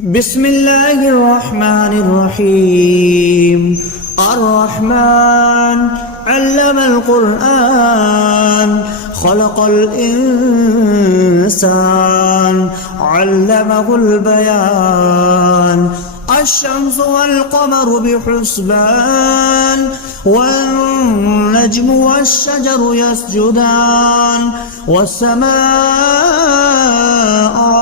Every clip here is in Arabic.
بسم الله الرحمن الرحيم. الرحمن علم القرآن خلق الإنسان علمه البيان. الشمس والقمر بحسبان والنجم والشجر يسجدان والسماء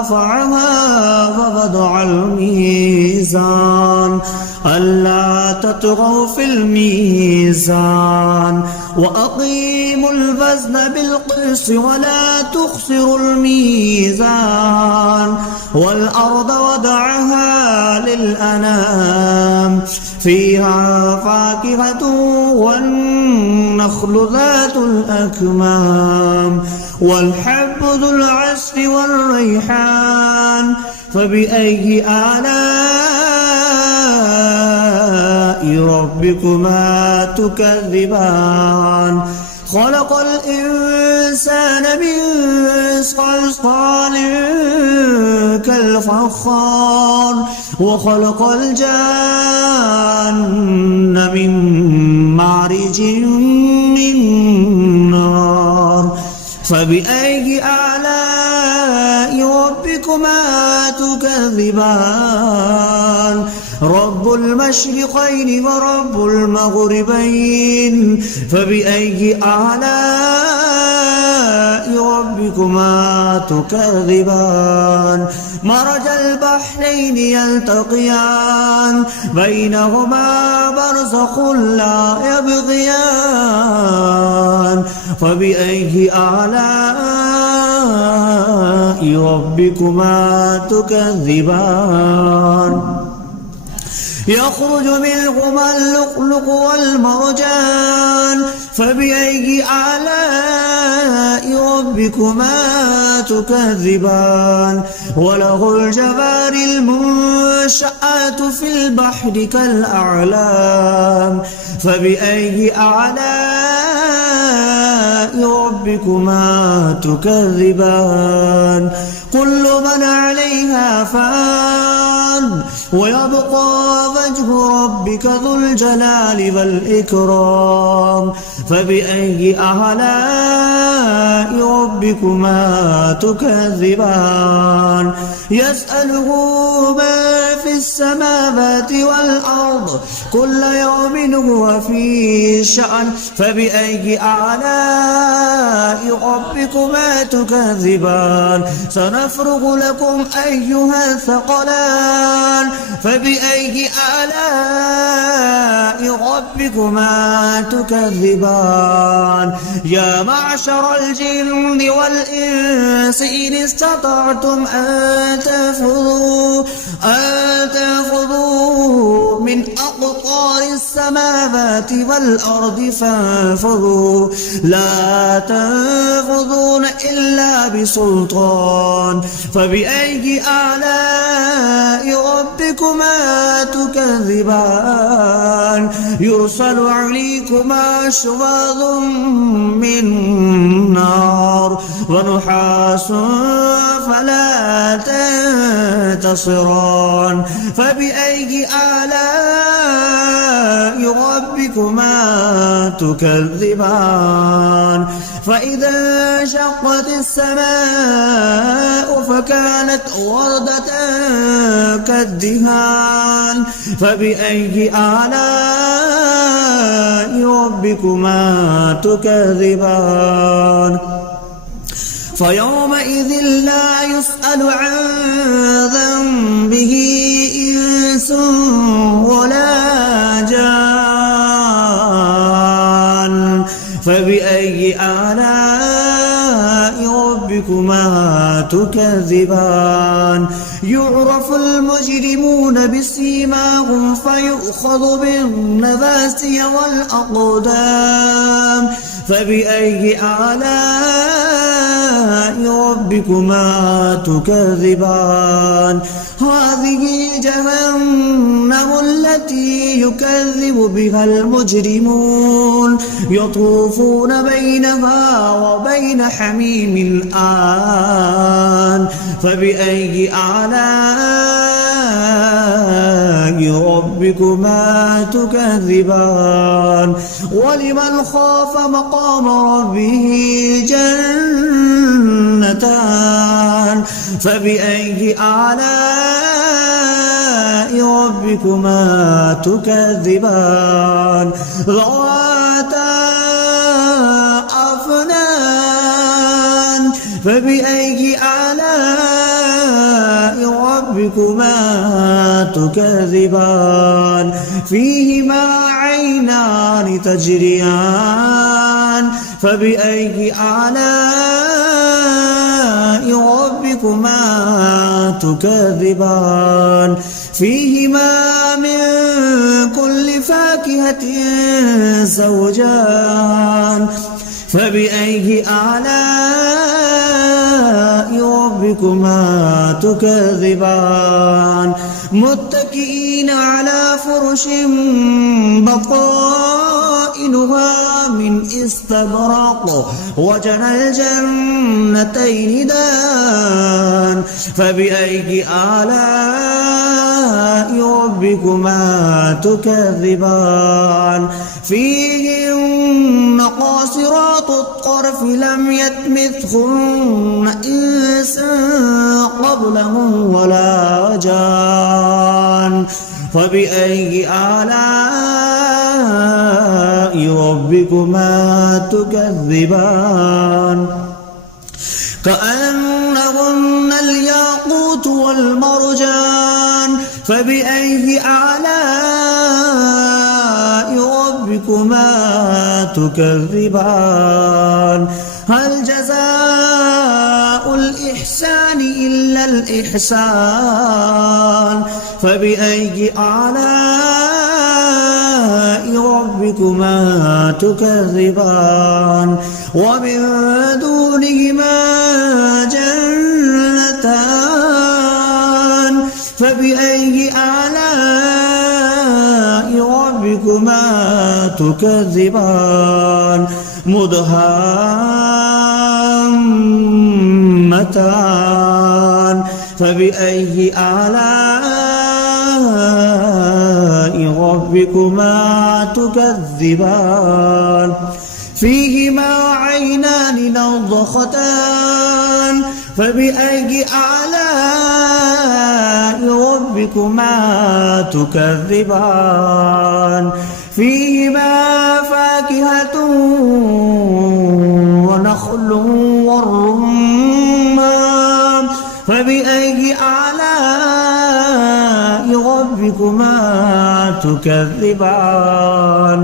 رفعها ووضع الميزان ألا تطغوا في الميزان وأقيموا الوزن بالقسط ولا تخسروا الميزان والأرض وضعها للأنام فيها فاكهة والنخل ذات الأكمام والحب ذو العصف والريحان فبأي آلاء ربكما تكذبان. خلق الإنسان من صلصال كالفخار وخلق الجان من مارج من نار فبأي آلاء ربكما تكذبان. رب المشرقين ورب المغربين فبأي آلاء ربكما تكذبان. مرج البحرين يلتقيان بينهما برزخ لا يبغيان فبأي آلاء ربكما تكذبان. يخرج منهما اللؤلؤ والمرجان فبأي آلاء ربكما تكذبان. وله الجوار المنشآت في البحر كالأعلام فبأي آلاء ربكما تكذبان. كل من عليها فان ويبقى وجه ربك ذو الجلال والإكرام فبأي آلاء ربكما تكذبان. يسأله ما في السماوات والأرض كل يوم هو في شأن فبأي آلاء ربكما تكذبان. سنفرغ لكم أيها الثقلان فبأي آلاء ربكما تكذبان. يا معشر الجن والإنس إن استطعتم أن تنفذوا من أقطار السماوات والأرض فانفذوا لا تنفذون إلا بسلطان فبأي آلاء ربكما تكذبان. يرسل عليكما شواظ من نار ونحاس فلا تنتصران فبأي آلاء ربكما تكذبان. فإذا انشقت السماء فكانت وردة كالدهان فبأي آلاء ربكما تكذبان. فيومئذ لا يسأل عن ذنبه إنس ولا جان فبأي آلاء ربكما تكذبان. يعرف المجرمون بسيماهم فيؤخذ بالنواسي والأقدام فبأي آلاء ربكما تكذبان. هذه جهنم التي يكذب بها المجرمون يطوفون بينها وبين حميم آن فبأي آلاء ربكما تكذبان ولمن خاف مقام ربه جنتان فبأي آلاء ربكما تكذبان ذواتا أفنان فبأي آلاء ربكما تكذبان فيهما عينان تجريان فبأي آلاء ربكما تكذبان فيهما من كل فاكهة زوجان فبأي آلاء ربكما تكذبان متكئين على فرش بطائنها من استبرق وجنى الجنتين دان فبأي آلاء ربكما تكذبان فيهن قاصرات الطرف لم يطمثهن إنس قبلهم ولا جان فبأي آلاء ربكما تكذبان كأنهن الياقوت والمرجان فبأي آلاء ربكما تكذبان هل جزاء الإحسان إلا الإحسان فبأي آلاء ربكما تكذبان ومن دونهما جنتان فبأي آلاء ربكما تكذبان مدهامتان فبأي آلاء ربكما تكذبان فيهما عينان نضختان فبأي آلاء ربكما تكذبان فيهما فاكهة ونخل والرمان فبأي آلاء ربكما تكذبان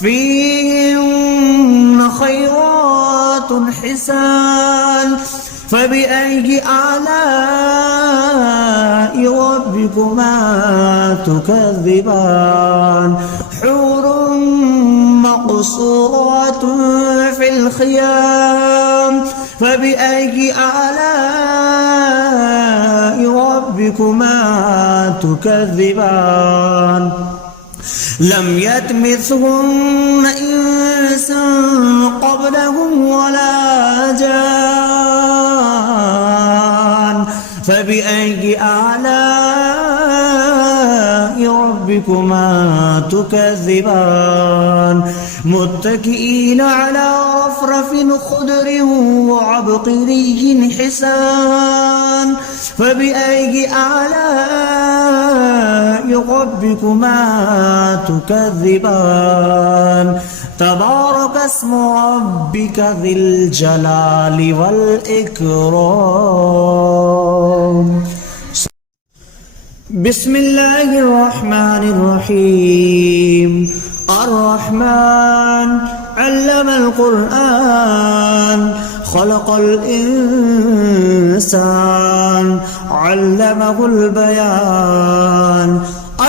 فيهن خيرات حسان فبأي آلاء ربكما تكذبان حور مقصورات في الخيام فبأي آلاء ربكما تكذبان لم يطمثهن إنس قبلهم ولا جان فبأي آلاء ربكما تكذبان متكئين على رفرف خضر وعبقري حسان فبأي آلاء ربكما تكذبان تبارك اسم ربك ذي الجلال والإكرام بسم الله الرحمن الرحيم الرحمن علم القرآن خلق الإنسان علمه البيان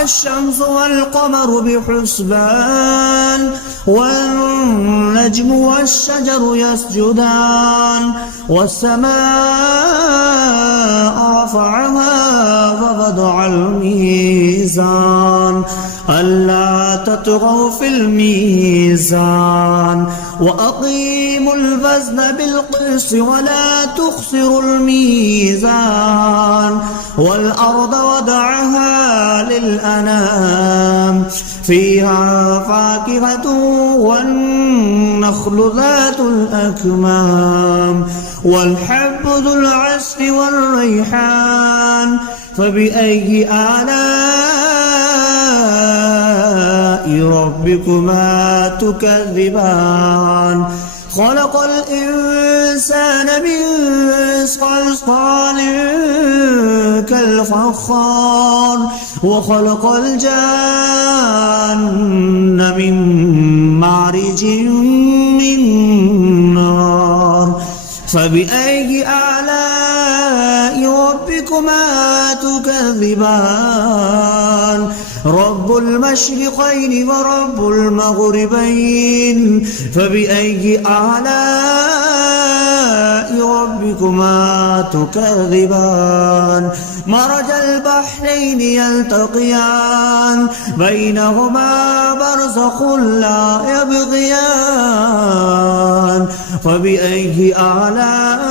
الشمس والقمر بحسبان والنجم والشجر يسجدان والسماء رفعها وضع الميزان ألا تطغوا في الميزان وأقيموا الوزن بالقسط ولا تخسروا الميزان والأرض وضعها للأنام فيها فاكهة والنخل ذات الأكمام والحب ذو العصف والريحان فبأي آلاء ربكما تكذبان خلق الإنسان من صلصال كالفخار وخلق الجان من مارج من نار فبأي آلاء ربكما تكذبان رب المشرقين ورب المغربين فبأي آلاء ربكما تكذبان مرج البحرين يلتقيان بينهما برزخ لا يبغيان فبأي آلاء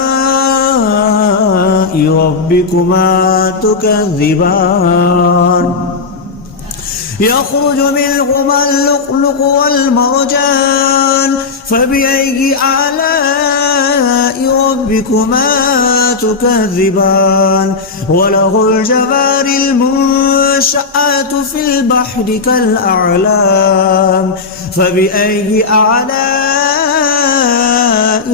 ربكما تكذبان يخرج منهما اللؤلؤ والمرجان فبأي آلاء ربكما تكذبان وله الجوار المنشآت في البحر كالأعلام فبأي آلاء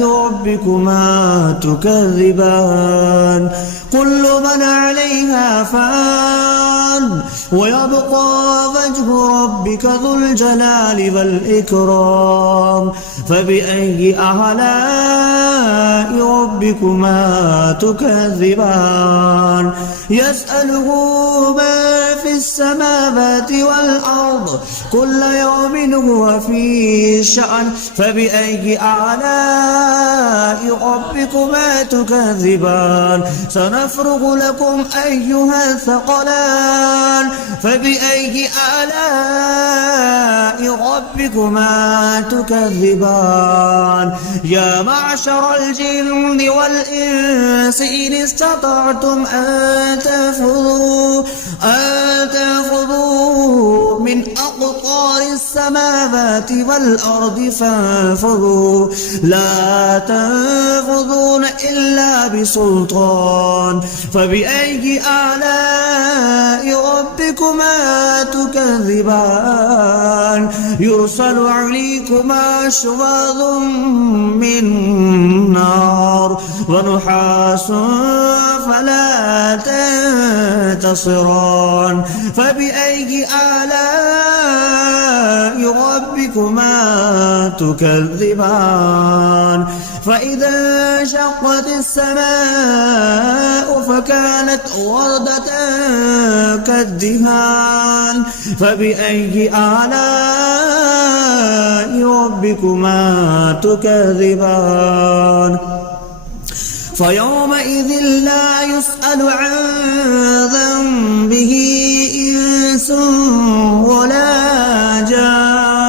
ربكما تكذبان كل من عليها فان ويبقى وجه ربك ذو الجلال والإكرام فبأي آلاء ربكما تكذبان يسأله ما في السماوات والأرض كل يوم هو في شأن فبأي آلاء ربكما تكذبان سنفرغ لكم أيها الثقلان فبأي آلاء ربكما تكذبان يا معشر الجن والإنس إن استطعتم أن تنفذوا من أقطار السماوات والأرض فانفذوا لا تنفذون إلا بسلطان فبأي آلاء ربكما تكذبان يرسل عليكما شواظ من نار ونحاس فلا تنتصران فبأي آلاء ربكما تكذبان فإذا انشقت السماء فكانت وردة كالدهان فبأي آلاء ربكما تكذبان فيومئذ لا يسأل عن ذنبه إنس ولا جان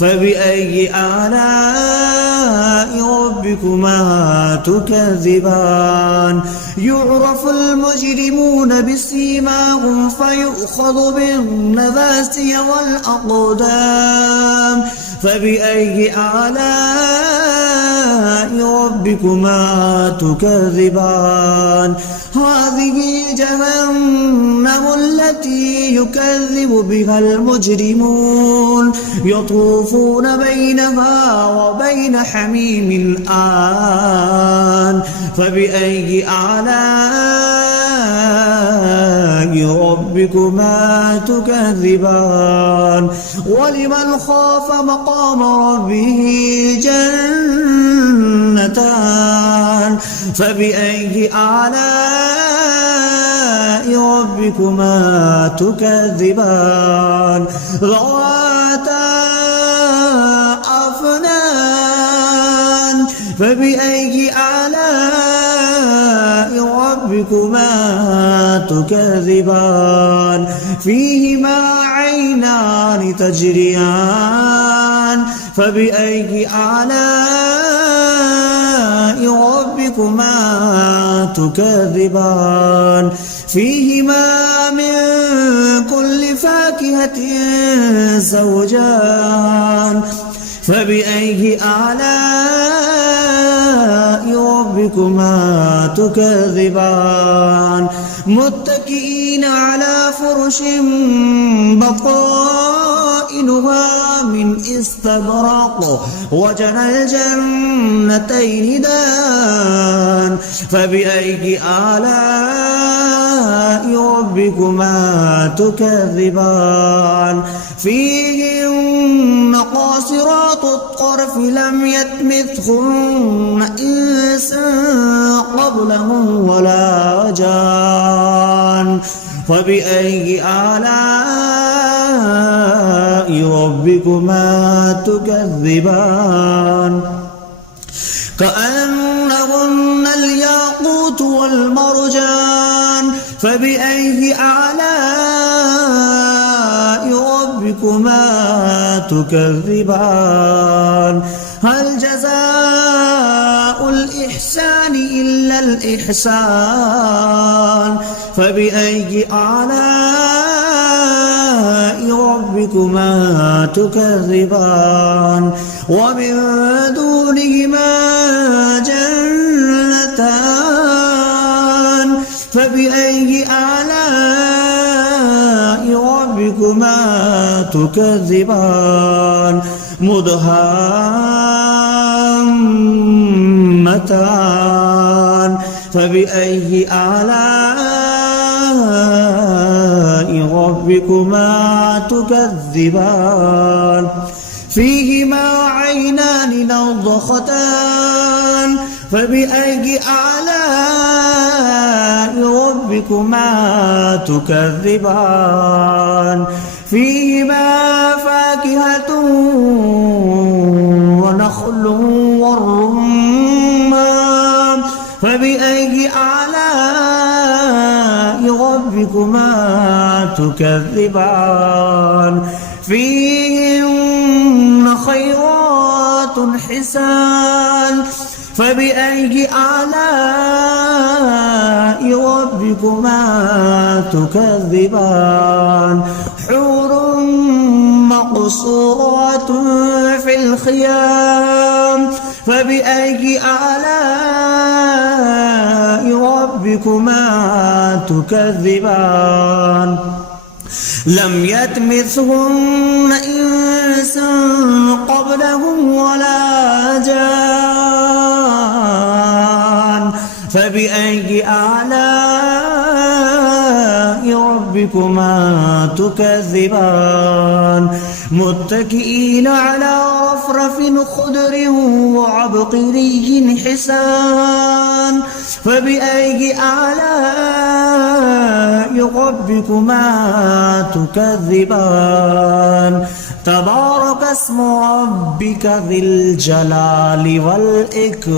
فبأي آلاء ربكما تكذبان يعرف المجرمون بسيماهم فيؤخذ بالنواسي والأقدام فبأي آلاء ربكما تكذبان هذه جهنم التي يكذب بها المجرمون يطوفون بينها وبين حميم آن فبأي آلاء ربكما تكذبان ولمن خاف مقام ربه جنتان فبأي آلاء ربكما تكذبان ذواتا أفنان فبأي آلاء ربكما تكذبان فيهما عينان تجريان فبأي آلاء ربكما تكذبان فيهما من كل فاكهة زوجان فبأي آلاء ربكما تكذبان متكئين على فرش بطائنها من استبرق وجنى الجنتين دان فبأي آلاء ربكما تكذبان فيهن قاصرات الطرف لم يطمثهن إنس قبلهم ولا جان فبأي آلاء ربكما تكذبان كأنهن الياقوت والمرجان فبأي آلاء ربكما تكذبان هل جزاء الإحسان إلا الإحسان فبأي آلاء ربكما تكذبان ومن دونهما جنتان فبأي آلاء ربكما تكذبان مدهامتان فبأي آلاء ربكما تكذبان فيهما عينان نضختان فبأي آلاء ربكما تكذبان فيهما فاكهة ونخل والرمان فبأي آلاء ربكما تكذبان فيهن خيرات حسان فبأي آلاء ربكما تكذبان حور مقصورات في الخيام فبأي آلاء ربكما تكذبان لم يطمثهن إنس قبلهم ولا جان فبأي آلاء ربكما تكذبان متكئين على رفرف خضر وعبقري حسان فبأي آلاء ربكما تكذبان تبارك اسم ربك ذي الجلال والإكرام